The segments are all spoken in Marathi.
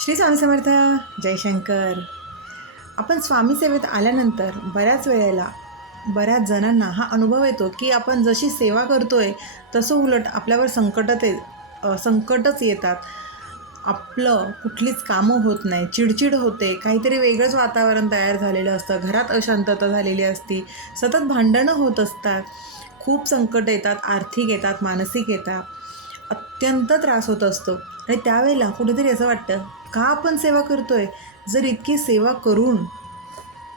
श्री स्वामी समर्थ जयशंकर आपण स्वामी सेवेत आल्यानंतर बऱ्याच वेळेला बऱ्याच जणांना हा अनुभव येतो की आपण जशी सेवा करतो आहे तसं उलट आपल्यावर संकटच ये संकटच येतात. आपलं कुठलीच कामं होत नाही चिडचिड होते काहीतरी वेगळंच वातावरण तयार झालेलं असतं घरात अशांतता झालेली असती सतत भांडणं होत असतात. खूप संकट येतात आर्थिक येतात मानसिक येतात अत्यंत त्रास होत असतो. आणि त्यावेळेला कुठेतरी असं वाटतं का आपण सेवा करतोय? जर इतकी सेवा करून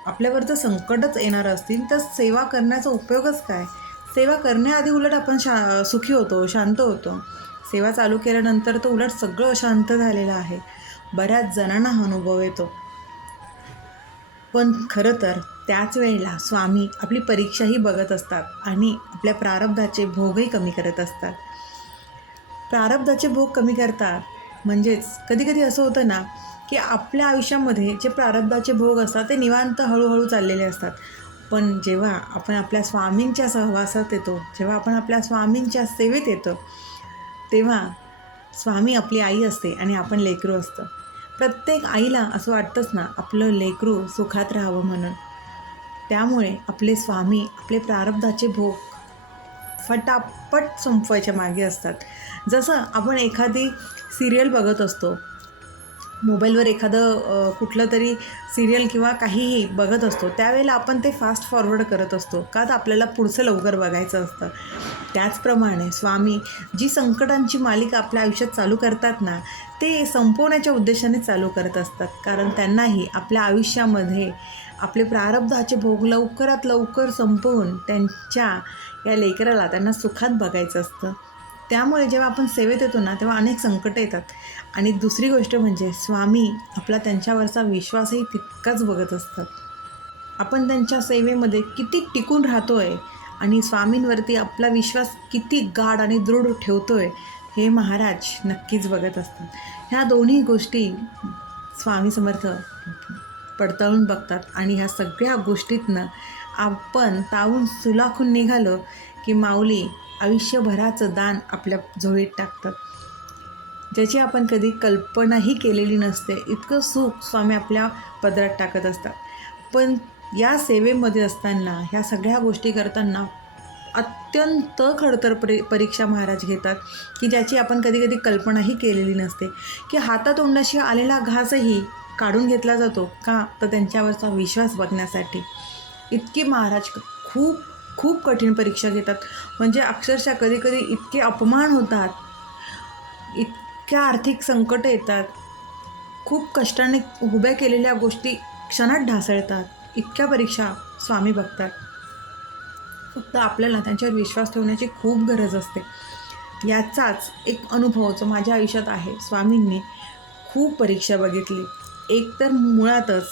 आपल्यावर संकटच येणार असतील तर सेवा करण्याचा उपयोगच काय? सेवा करण्याआधी उलट आपण शा सुखी होतो शांत होतो. सेवा चालू केल्यानंतर तर उलट सगळं शांत झालेलं आहे. बऱ्याच जणांना हा अनुभव येतो. पण खरं तर त्याच वेळेला स्वामी आपली परीक्षाही बघत असतात आणि आपल्या प्रारब्धाचे भोगही कमी करत असतात. प्रारब्धाचे भोग कमी करतात. म्हणजेच कधीकधी असं होतं ना की आपल्या आयुष्यामध्ये जे प्रारब्धाचे भोग असतात ते निवांत हळूहळू चाललेले असतात. पण जेव्हा आपण आपल्या स्वामींच्या सहवासात येतो जेव्हा आपण आपल्या स्वामींच्या सेवेत येतो तेव्हा स्वामी आपली आई असते आणि आपण लेकरू असतं. प्रत्येक आईला असं वाटतंच ना आपलं लेकरू सुखात राहावं म्हणून. त्यामुळे आपले स्वामी आपले प्रारब्धाचे भोग फटाफट संपवायच्या मागे असतात. जसं आपण एखादी सिरियल बघत असतो. मोबाईलवर एखादं कुठलं तरी सिरियल किंवा काहीही बघत असतो. त्यावेळेला आपण ते फास्ट फॉरवर्ड करत असतो. का तर आपल्याला पुढचं लवकर बघायचं असतं. त्याचप्रमाणे स्वामी जी संकटांची मालिका आपल्या आयुष्यात चालू करतात ना ते संपवण्याच्या उद्देशाने चालू करत असतात. कारण त्यांनाही आपल्या आयुष्यामध्ये आपले प्रारब्धाचे भोग लवकरात लवकर संपवून त्यांच्या या लेकराला त्यांना सुखात बघायचं असतं. त्यामुळे जेव्हा आपण सेवेत येतो ना तेव्हा अनेक संकटं येतात. आणि दुसरी गोष्ट म्हणजे स्वामी आपला त्यांच्यावरचा विश्वासही तितकाच बघत असतात. आपण त्यांच्या सेवेमध्ये किती टिकून राहतो आहे आणि स्वामींवरती आपला विश्वास किती गाढ आणि दृढ ठेवतो आहे हे महाराज नक्कीच बघत असतात. ह्या दोन्ही गोष्टी स्वामी समर्थ पडताळून बघतात. आणि ह्या सगळ्या गोष्टीतनं आपण तावून सुलाखून निघालो की माऊली आयुष्यभराचं दान आपल्या झोळीत टाकतात. ज्याची आपण कधी कल्पनाही केलेली नसते इतकं सुख स्वामी आपल्या पदरात टाकत असतात. पण या सेवेमध्ये असताना ह्या सगळ्या गोष्टी करताना अत्यंत खडतर परी परीक्षा महाराज घेतात की ज्याची आपण कधी कधी कल्पनाही केलेली नसते. की हातातोंडाशी आलेला घासही काढून घेतला जातो का? तर त्यांच्यावरचा विश्वास बघण्यासाठी. इतके महाराज खूप खूप कठीण परीक्षा घेतात. म्हणजे अक्षरशः कधी कधी इतके अपमान होतात. इतक्या आर्थिक संकट येतात. खूप कष्टाने उभ्या केलेल्या गोष्टी क्षणात ढासळतात. इतक्या परीक्षा स्वामी बघतात. फक्त आपल्याला त्यांच्यावर विश्वास ठेवण्याची खूप गरज असते. याचाच एक अनुभव जो माझ्या आयुष्यात आहे. स्वामींनी खूप परीक्षा बघितली. एक तर मुळातच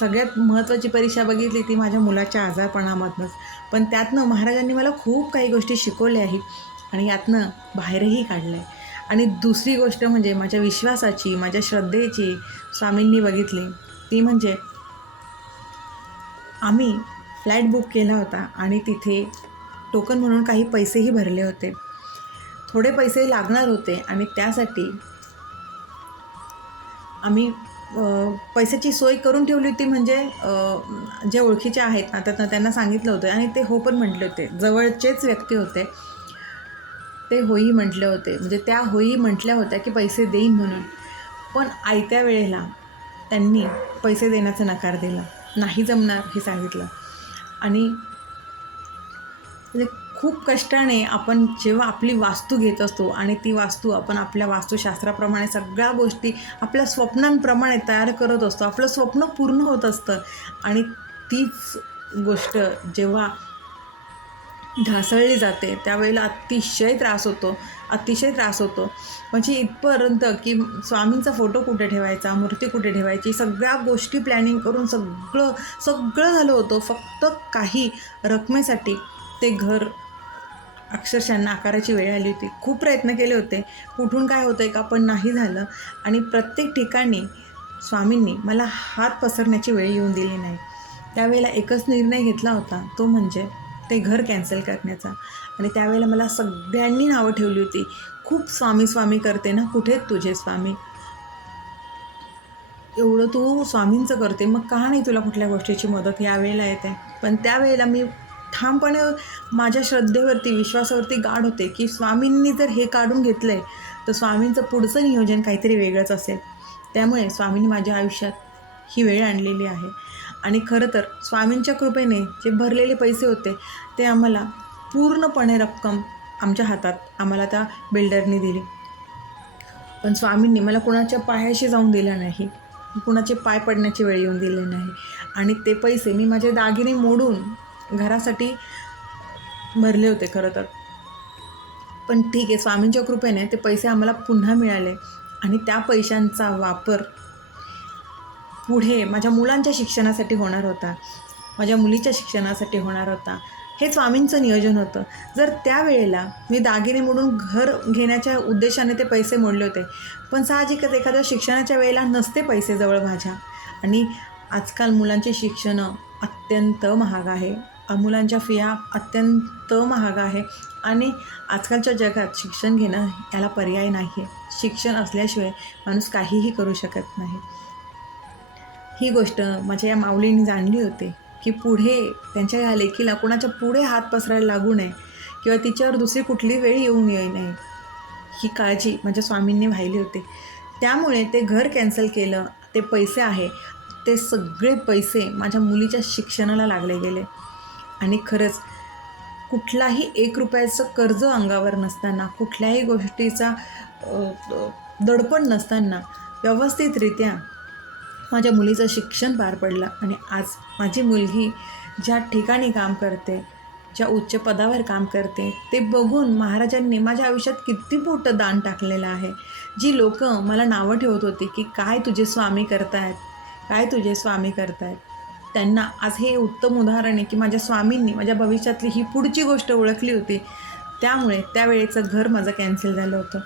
सगळ्यात महत्त्वाची परीक्षा बघितली ती माझ्या मुलाच्या आजारपणामधनंच. पण त्यातनं महाराजांनी मला खूप काही गोष्टी शिकवल्या आहेत आणि यातनं बाहेरही काढलं आहे आणि दुसरी गोष्ट म्हणजे माझ्या विश्वासाची माझ्या श्रद्धेची स्वामींनी बघितली. ती म्हणजे आम्ही फ्लॅट बुक केला होता आणि तिथे टोकन म्हणून काही पैसेही भरले होते. थोडे पैसे लागणार होते आणि त्यासाठी आम्ही पैशाची सोय करून ठेवली होती म्हणजे जे ओळखीचे आहेत ना त्यांना सांगितलं होतं आणि ते हो पण म्हटले होते. जवळचेच व्यक्ती होते. ते होई म्हटले होते. म्हणजे त्या होई म्हटल्या होत्या की पैसे देईन म्हणून. पण आयत्या वेळेला त्यांनी पैसे देण्याचा नकार दिला. नाही जमणार हे सांगितलं. आणि म्हणजे खूप कष्टाने आपण जेव्हा आपली वास्तू घेत असतो आणि ती वास्तू आपण आपल्या वास्तुशास्त्राप्रमाणे सगळ्या गोष्टी आपल्या स्वप्नांप्रमाणे तयार करत असतो आपलं स्वप्न पूर्ण होत असतं आणि तीच गोष्ट जेव्हा ढासळली जाते त्यावेळेला अतिशय त्रास होतो अतिशय त्रास होतो. म्हणजे इथपर्यंत की स्वामींचा फोटो कुठे ठेवायचा मूर्ती कुठे ठेवायची सगळ्या गोष्टी प्लॅनिंग करून सगळं सगळं झालं होतं. फक्त काही रकमेसाठी ते घर अक्षरशः नाकाराची वेळ आली होती. खूप प्रयत्न केले होते. कुठून काय होतं आहे का? पण नाही झालं. आणि प्रत्येक ठिकाणी स्वामींनी मला हात पसरण्याची वेळ येऊन दिली नाही. त्यावेळेला एकच निर्णय घेतला होता. तो म्हणजे ते घर कॅन्सल करण्याचा. आणि त्यावेळेला मला सगळ्यांनी नावं ठेवली होती. खूप स्वामी स्वामी करते ना? कुठे तुझे स्वामी? एवढं तू स्वामींचं करते. मग का नाही तुला कुठल्या गोष्टीची मदत यावेळेला येते? पण त्यावेळेला मी ठामपणे माझ्या श्रद्धेवरती विश्वासावरती गाढ होते की स्वामींनी जर हे काढून घेतलं आहे तर स्वामींचं पुढचं नियोजन काहीतरी वेगळंच असेल. त्यामुळे स्वामींनी माझ्या आयुष्यात ही वेळ आणलेली आहे. आणि खरं तर स्वामींच्या कृपेने जे भरलेले पैसे होते ते आम्हाला पूर्णपणे रक्कम आमच्या हातात आम्हाला त्या बिल्डरनी दिली. पण स्वामींनी मला कुणाच्या पायाशी जाऊन दिलं नाही कुणाचे पाय पडण्याची वेळ येऊन दिले नाही. आणि ते पैसे मी माझे दागिने मोडून घरासाठी भरले होते खरं तर. पण ठीक आहे स्वामींच्या कृपेने ते पैसे आम्हाला पुन्हा मिळाले आणि त्या पैशांचा वापर पुढे माझ्या मुलांच्या शिक्षणासाठी होणार होता माझ्या मुलीच्या शिक्षणासाठी होणार होता. हे स्वामींचं नियोजन होतं. जर त्यावेळेला मी दागिने मोडून घर घेण्याच्या उद्देशाने ते पैसे मोडले होते पण साहजिकच एखाद्या शिक्षणाच्या वेळेला नसते पैसे जवळ माझ्या. आणि आजकाल मुलांचे शिक्षण अत्यंत महाग आहे. मुलांच्या फिया अत्यंत महाग आहे. आणि आजकालच्या जगात शिक्षण घेणं याला पर्याय नाही आहे शिक्षण असल्याशिवाय माणूस काहीही करू शकत नाही. ही गोष्ट माझ्या या माऊलींनी जाणली होती की पुढे त्यांच्या ह्या लेखीला कोणाच्या पुढे हात पसरायला लागू नये किंवा तिच्यावर दुसरी कुठली वेळ येऊन येई नये ही काळजी माझ्या स्वामींनी वाहिली होती. त्यामुळे ते घर कॅन्सल केलं. ते पैसे आहे. ते सगळे पैसे माझ्या मुलीच्या शिक्षणाला लागले गेले. आणि खरंच कुठलाही एक रुपयाचं कर्ज अंगावर नसताना कुठल्याही गोष्टीचा दडपण नसताना व्यवस्थितरित्या माझ्या मुलीचं शिक्षण पार पडलं आणि आज माझी मुलगी ज्या ठिकाणी काम करते ज्या उच्च पदावर काम करते ते बघून महाराजांनी माझ्या आयुष्यात किती मोठं दान टाकलेलं आहे. जी लोकं मला नावं ठेवत होती की काय तुझे स्वामी करतायत? काय तुझे स्वामी करतायत? त्यांना आज हे उत्तम उदाहरण आहे की माझ्या स्वामींनी माझ्या भविष्यातली ही पुढची गोष्ट ओळखली होती. त्यामुळे त्यावेळेचं घर माझं कॅन्सल झालं होतं.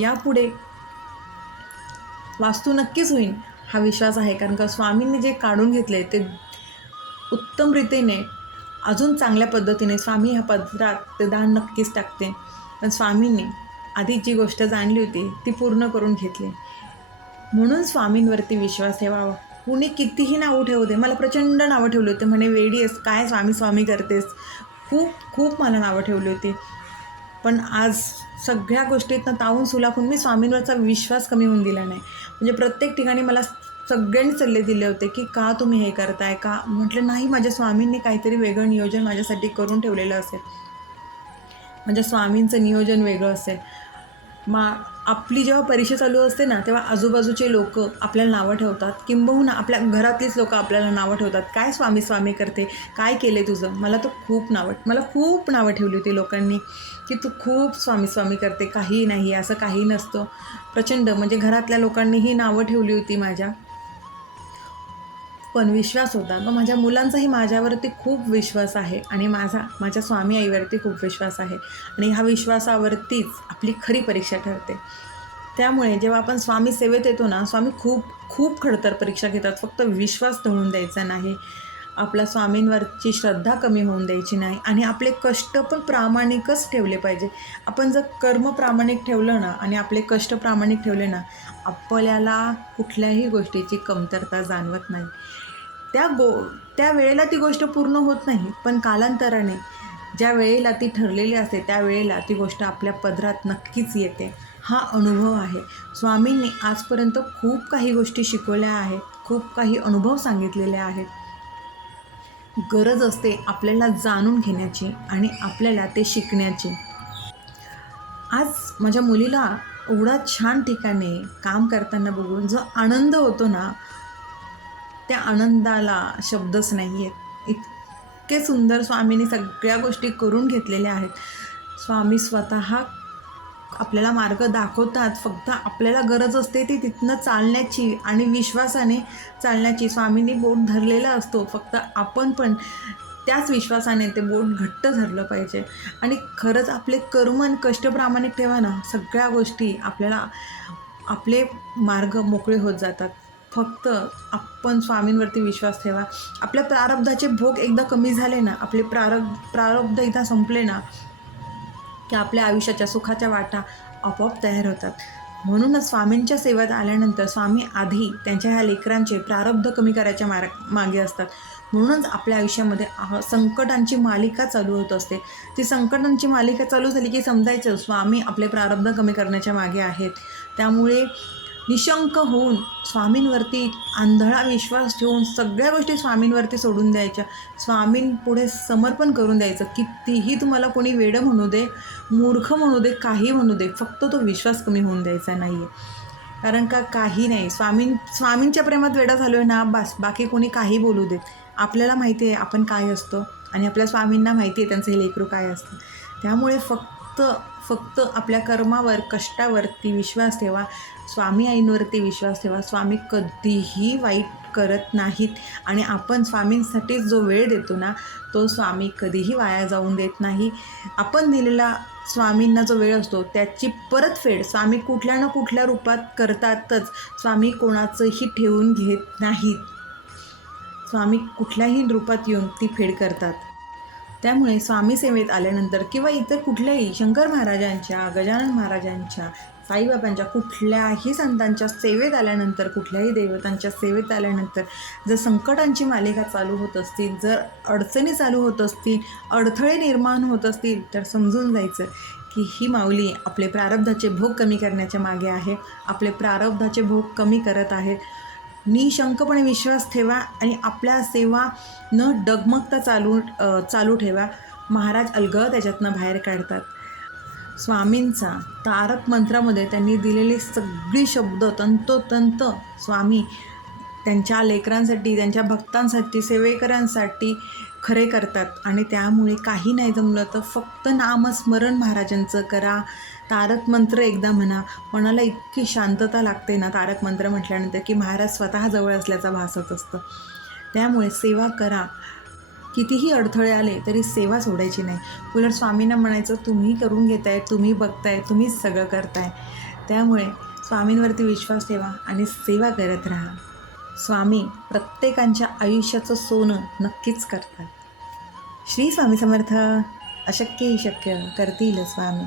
यापुढे वास्तू नक्कीच होईल हा विश्वास आहे कारण का स्वामींनी जे काढून घेतले ते उत्तम रीतीने अजून चांगल्या पद्धतीने स्वामी ह्या पदरात ते दान नक्कीच टाकते. पण स्वामींनी आधी जी गोष्ट जाणली होती ती पूर्ण करून घेतली. म्हणून स्वामींवरती विश्वास ठेवावा. कुणी कितीही नावं ठेवू दे मला प्रचंड नावं ठेवली होती. म्हणे वेडी आहेस काय स्वामी स्वामी करतेस? खूप खूप मला नावं ठेवली होती. पण आज सगळ्या गोष्टीतनं तावून सुलाखून मी स्वामींवरचा विश्वास कमी होऊन दिला नाही. म्हणजे प्रत्येक ठिकाणी मला सगळ्यांनी सल्ले दिले होते की का तुम्ही हे करताय? का? म्हटलं नाही माझ्या स्वामींनी काहीतरी वेगळं नियोजन माझ्यासाठी करून ठेवलेलं असेल. माझ्या स्वामींचं नियोजन वेगळं असेल. मा आपली जेव्हा परीक्षा चालू असते ना तेव्हा आजूबाजूचे लोक आपल्याला नावं ठेवतात. किंबहुना आपल्या घरातलीच लोकं आपल्याला नावं ठेवतात. काय स्वामी स्वामी करते? काय केले तुझं? मला तर खूप नावं मला खूप नावं ठेवली होती लोकांनी की तू खूप स्वामी स्वामी करते. काही नाही असं काही नसतं. प्रचंड म्हणजे घरातल्या लोकांनीही नावं ठेवली होती माझ्या. पण विश्वास होता. मग माझ्या मुलांचाही माझ्यावरती खूप विश्वास आहे आणि माझा माझ्या स्वामी आईवरती खूप विश्वास आहे. आणि ह्या विश्वासावरतीच आपली खरी परीक्षा ठरते. त्यामुळे जेव्हा आपण स्वामी सेवेत येतो ना स्वामी खूप खूप खडतर परीक्षा घेतात. फक्त विश्वास ठेवून द्यायचा नाही. आपल्या स्वामींवरची श्रद्धा कमी होऊन द्यायची नाही. आणि आपले कष्ट पण प्रामाणिकच ठेवले पाहिजे. आपण जर कर्म प्रामाणिक ठेवलं ना आणि आपले कष्ट प्रामाणिक ठेवले ना आपल्याला कुठल्याही गोष्टीची कमतरता जाणवत नाही. त्या गो त्या वेळेला ती गोष्ट पूर्ण होत नाही पण कालांतराने ज्या वेळेला ती ठरलेली असते त्या वेळेला ती गोष्ट आपल्या पदरात नक्कीच येते. हा अनुभव आहे. स्वामींनी आजपर्यंत खूप काही गोष्टी शिकवल्या आहेत खूप काही अनुभव सांगितलेले आहेत. गरज असते आपल्याला जाणून घेण्याची आणि आपल्याला ते शिकण्याची. आज माझ्या मुलीला एवढा छान ठिकाणी काम करताना बघून जो आनंद होतो ना त्या आनंदाला शब्दच नाही आहेत इतके सुंदर स्वामीने सगळ्या गोष्टी करून घेतलेल्या आहेत. स्वामी स्वतः आपल्याला मार्ग दाखवतात. फक्त आपल्याला गरज असते ती तिथनं चालण्याची आणि विश्वासाने चालण्याची. स्वामींनी बोट धरलेला असतो. फक्त आपण पण त्याच विश्वासाने ते बोट घट्ट धरलं पाहिजे. आणि खरंच आपले कर्म आणि कष्ट प्रामाणिक ठेवा ना. सगळ्या गोष्टी आपल्याला आपले मार्ग मोकळे होत जातात. फक्त आपण स्वामींवरती विश्वास ठेवा. आपल्या प्रारब्धाचे भोग एकदा कमी झाले ना आपले प्रारब्ध प्रारब्ध एकदा संपले ना की आपल्या आयुष्याच्या सुखाच्या वाटा आपोआप तयार होतात. म्हणूनच स्वामींच्या सेवेत आल्यानंतर स्वामी आधी त्यांच्या ह्या लेकरांचे प्रारब्ध कमी करायच्या मार मागे असतात. म्हणूनच आपल्या आयुष्यामध्ये संकटांची मालिका चालू होत असते. ती संकटांची मालिका चालू झाली की समजायचं स्वामी आपले प्रारब्ध कमी करण्याच्या मागे आहेत. त्यामुळे निशंक होऊन स्वामींवरती आंधळा विश्वास ठेवून सगळ्या गोष्टी स्वामींवरती सोडून द्यायच्या. स्वामींपुढे समर्पण करून द्यायचं. कितीही तुम्हाला कोणी वेडं म्हणू दे मूर्ख म्हणू दे काही म्हणू दे फक्त तो विश्वास कमी होऊन द्यायचा नाही आहे कारण का काही नाही. स्वामीं स्वामींच्या प्रेमात वेडा झालो आहे ना बस बाकी कोणी काही बोलू देत. आपल्याला माहिती आहे आपण काय असतो आणि आपल्या स्वामींना माहिती आहे त्यांचं हे लेकरू काय असतं. त्यामुळे फक्त फक्त फक्त आपल्या कर्मावर कष्टावरती विश्वास ठेवा. स्वामी आईंवरती विश्वास ठेवा. स्वामी कधीही वाईट करत नाहीत. आणि आपण स्वामींसाठी जो वेळ देतो ना तो स्वामी कधीही वाया जाऊन देत नाही. आपण दिलेला स्वामींना जो वेळ असतो त्याची परतफेड स्वामी कुठल्या ना कुठल्या रूपात करतातच. स्वामी कोणाचंही ठेवून घेत नाहीत. स्वामी कुठल्याही रूपात येऊन ती फेड करतात. त्यामुळे स्वामी सेवेत आल्यानंतर किंवा इतर कुठल्याही शंकर महाराजांच्या गजानन महाराजांच्या साईबाबांच्या कुठल्याही संतांच्या सेवेत आल्यानंतर कुठल्याही देवतांच्या सेवेत आल्यानंतर जर संकटांची मालिका चालू होत असतील जर अडचणी चालू होत असतील अडथळे निर्माण होत असतील तर समजून जायचं की ही माऊली आपले प्रारब्धाचे भोग कमी करण्याच्या मागे आहे. आपले प्रारब्धाचे भोग कमी करत आहेत निशंकपणे विश्वास ठेवा आणि आपल्या सेवा न डगमगता चालू चालू ठेवा. महाराज अलगद त्याच्यातनं बाहेर काढतात. स्वामींचा तारक मंत्रामध्ये त्यांनी दिलेले सगळी शब्द तंतोतंत स्वामी त्यांच्या लेकरांसाठी त्यांच्या भक्तांसाठी सेवेकरांसाठी खरे करतात. आणि त्यामुळे काही नाही जमलं तर फक्त नामस्मरण महाराजांचं करा. तारक मंत्र एकदा म्हणा मनाला इतकी शांतता लागते ना तारक मंत्र म्हटल्यानंतर की महाराज स्वतः जवळ असल्याचा भास होत असतं. त्यामुळे सेवा करा. कितीही अडथळे आले तरी सेवा सोडायची नाही. उलट स्वामींना म्हणायचं तुम्ही करून घेताय तुम्ही बघताय तुम्हीच सगळं करताय. त्यामुळे स्वामींवरती विश्वास ठेवा आणि सेवा करत राहा. स्वामी प्रत्येकांच्या आयुष्याचं सोनं नक्कीच करतात. श्री स्वामी समर्थ. अशक्यही शक्य. करतील स्वामी.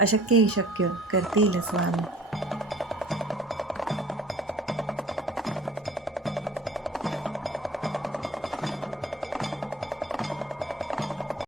अशक्यही शक्य करतील स्वामी